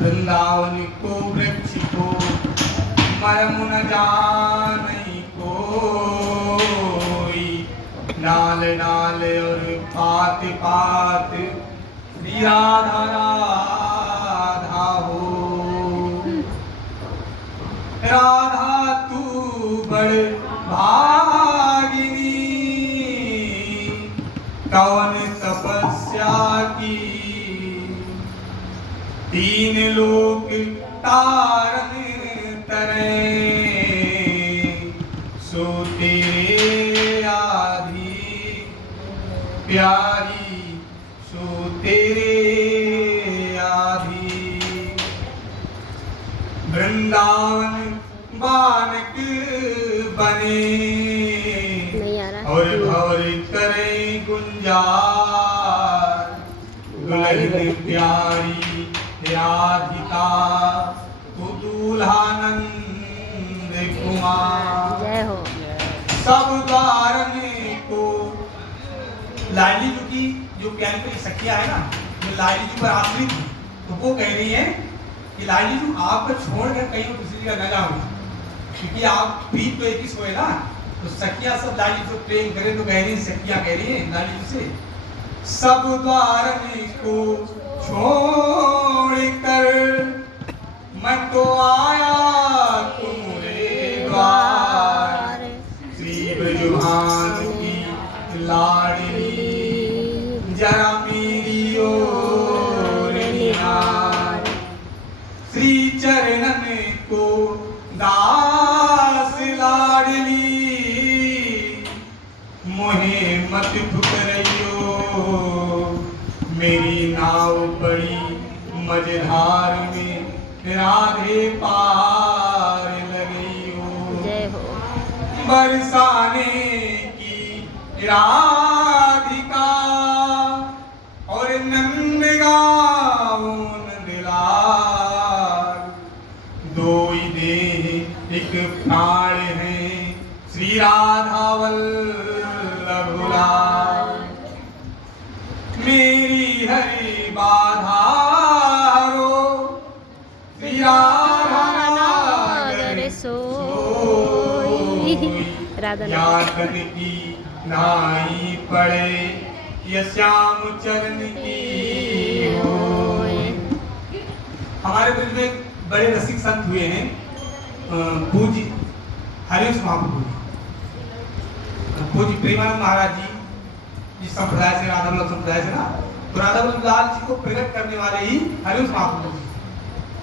वृंदावन को वृक्ष को मरम न जानई कोई, नाल नाल और पात पात श्री राधा राधा हो। राधा तू बड़ भागिनी, कौन तपस्या की, तीन लोक तारन तरे, सो तेरे आधी प्यारी, सो तेरे आधी। वृंदावन बालक बने और भवर करे गुंजार, दुल्हन प्यारी राधिका तू दूल्हानंद कुमार। जय हो। सब द्वारन को लाली जी की जो प्यारी प्यारी सखियां है ना, जो लाली जी पर आश्रित थी, तो वो कह रही है कि लाली जी आपको छोड़कर कहीं दूसरी जगह न जाऊं, क्योंकि आप प्रीत तो एक ही सोए ना। तो सखियां सब लाली जी से प्रेम करे तो कह रही, सखियां कह रही है लाली जी से, सब द्वारन को छोड़ कर मैं तो आया तुम्हारे द्वार। श्री ब्रजभान की लाडली जरा मेरी ओर निहार, श्री चरणन को दास लाडली, मोहे मत फुकरइयो, मेरी नाव बड़ी मझधार में राधे पार लगी हो। जय हो। बरसाने की राधिका और नंदगांव नंदलाल, दो ही देह एक प्राण है श्री राधा वल्लभ लाल। मेरी हरि बाधा रो श्री राधा नागर सोई, यातन की नाई पड़े ये श्याम चरण की होय। हमारे ब्रज में बड़े रसिक संत हुए हैं, पूज्य हरिवंश महाप्रभु, पूज्य प्रेमानंद महाराज जी, जिस संप्रदाय से राधा वल्लभ संप्रदाय से ना, तो राधा वल्लभ लाल जी को प्रकट करने वाले ही हरिवंश महाप्रभु जी।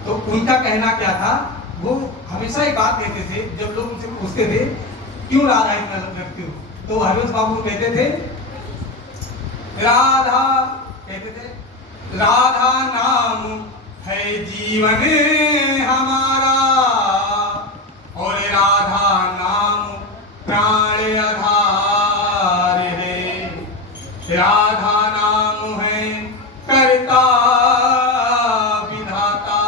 तो उनका कहना क्या था, वो हमेशा एक बात कहते थे, जब लोग उनसे पूछते थे क्यों राधा इतना रखते हो, तो हरिवंश महाप्रभु कहते थे राधा, कहते थे राधा नाम है जीवन हमारा, और राधा नाम प्राण आधार है। राधा नाम है कर्ता विधाता,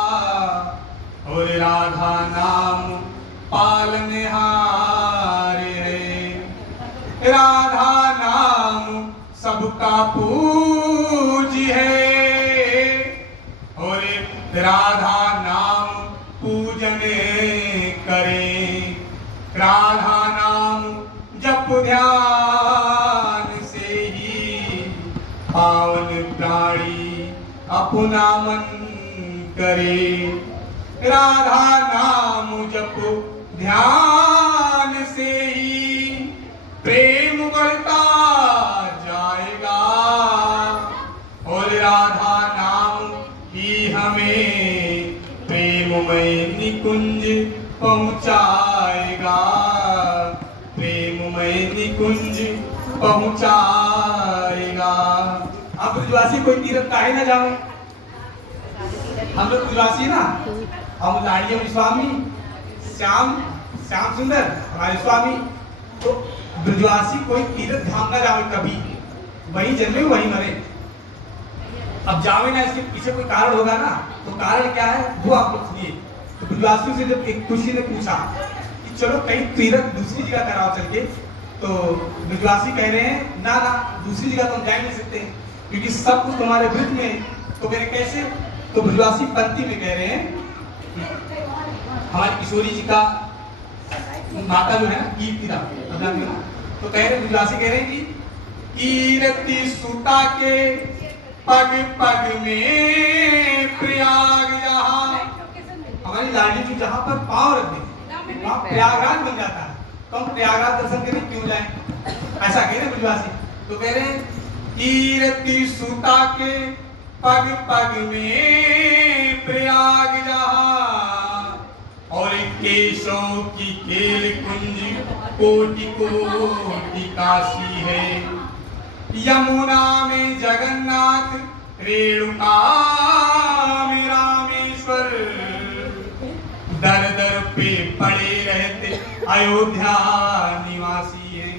और राधा नाम पालनहार है। राधा नाम सबका पूज्य है, और राधा नाम पूजन करे। राधा नाम जप ध्यान से ही पावन प्राणी अपना मन करे। राधा नाम जप ध्यान से ही प्रेम बढ़ता जाएगा, और राधा नाम ही हमें प्रेममय निकुंज पहुंचाएगा, प्रेममय निकुंज पहुंचाएगा। अब ब्रजवासी कोई तीर्थ काहे ना जाओ, हम लोग ब्रजवासी ना, हम लाड़िया स्वामी श्याम सुंदर हमारे स्वामी, तो ब्रजवासी कोई तीर्थ धाम ना जाओ कभी, वहीं जन्मे वहीं मरे। अब जावे ना, इसके पीछे कोई कारण होगा ना, तो कारण क्या है वो आप लोग सुनिए। तो ब्रजवासियों से जब एक तुलसी ने पूछा कि चलो कहीं तीर्थ दूसरी जगह कराओ चल के, तो ब्रजवासी कह रहे हैं ना ना, दूसरी जगह तो हम जा नहीं सकते, क्योंकि सब कुछ तुम्हारे वृत्त में। तो मैंने कैसे, तो ब्रजवासी पंक्ति में कह रहे हैं, हमारी किशोरी जी का माता जो है ना कीर्तिदा, तो कह रहे ब्रजवासी कह रहे हैं कि कीर्ति सुता के पग पग में प्रयाग जहाँ, हमारी लाडी जी जहाँ पर पाँव रखते वहाँ प्रयागराज बन जाता है। तो हम प्रयागराज दर्शन करने क्यों जाएं? ऐसा कह रहे ब्रजवासी। तो कह रहे कीर्ति सुता के पग पग में प्रयाग जहाँ, और केशों की केल कुंज कोटि कोटि काशी है। यमुना में जगन्नाथ, रेणुका में रामेश्वर, दर दर पे पड़े रहते अयोध्या निवासी हैं।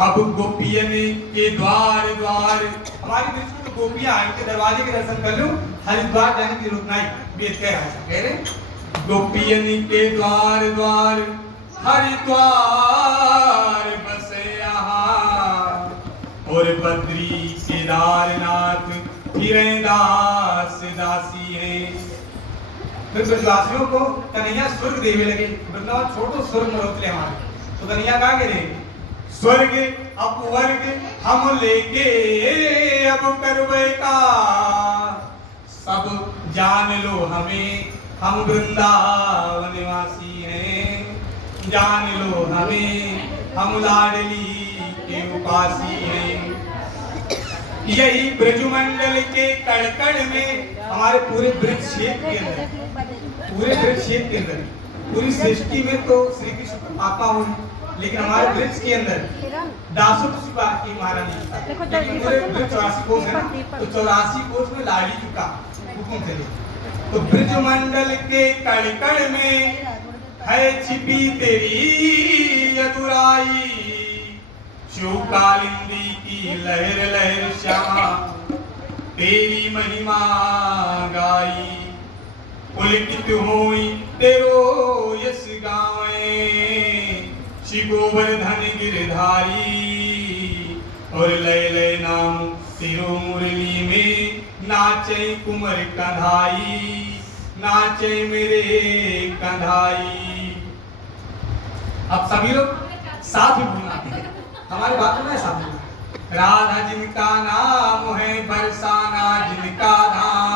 अब गोपियन के द्वार द्वार, हमारे बीच में तो गोपियां हैं, उनके दरवाजे के दर्शन कर लो, हरिद्वार जाने की जरूरत नहीं। वेद कह रहा है, कह रहे गोपियन के द्वार द्वार हरिद्वार बसे यहाँ, और बद्री केदारनाथ फिरे दास दासी हैं। फिर ब्रजवासियों को कन्हैया स्वर्ग देवे लगे, वृंदावन छोड़ो स्वर्ग में रोक ले हमारे। तो कन्हैया कहा गिरे, स्वर्ग अपवर्ग हम लेके अब करवे का, सब जान लो हमें हम वृंदावन निवासी हैं, जान लो हमें हम लाडली के उपासी हैं। यही ब्रजमंडल के कड़कड़ में, हमारे पूरे ब्रज क्षेत्र के अंदर, पूरे ब्रज क्षेत्र के अंदर, पूरी सृष्टि में तो श्री कृष्ण परमात्मा हुए, लेकिन हमारे ब्रज के अंदर दासों की बात की महारानी, लेकिन पूरे ब्रज 84 कोष है ना, तो 84 कोष में लाडी जी का हुक्म चले। तो ब्रजमंडल के कड़कड़ में है छिपी तेरी यदुराई, शिवकालिंदी की लहर लहर श्यामा तेरी महिमा गाई, पुलकित होई तेरो यश गावे, श्री गोवर्धन गिरधारी, और लय लय नाम तेरो मुरली में नाचे कुंवर कंधाई, नाचे मेरे कंधाई। अब सभी लोग साथ में बोलना, हमारी बात में साथ में। राधा जिनका नाम है, बरसाना जिनका धाम,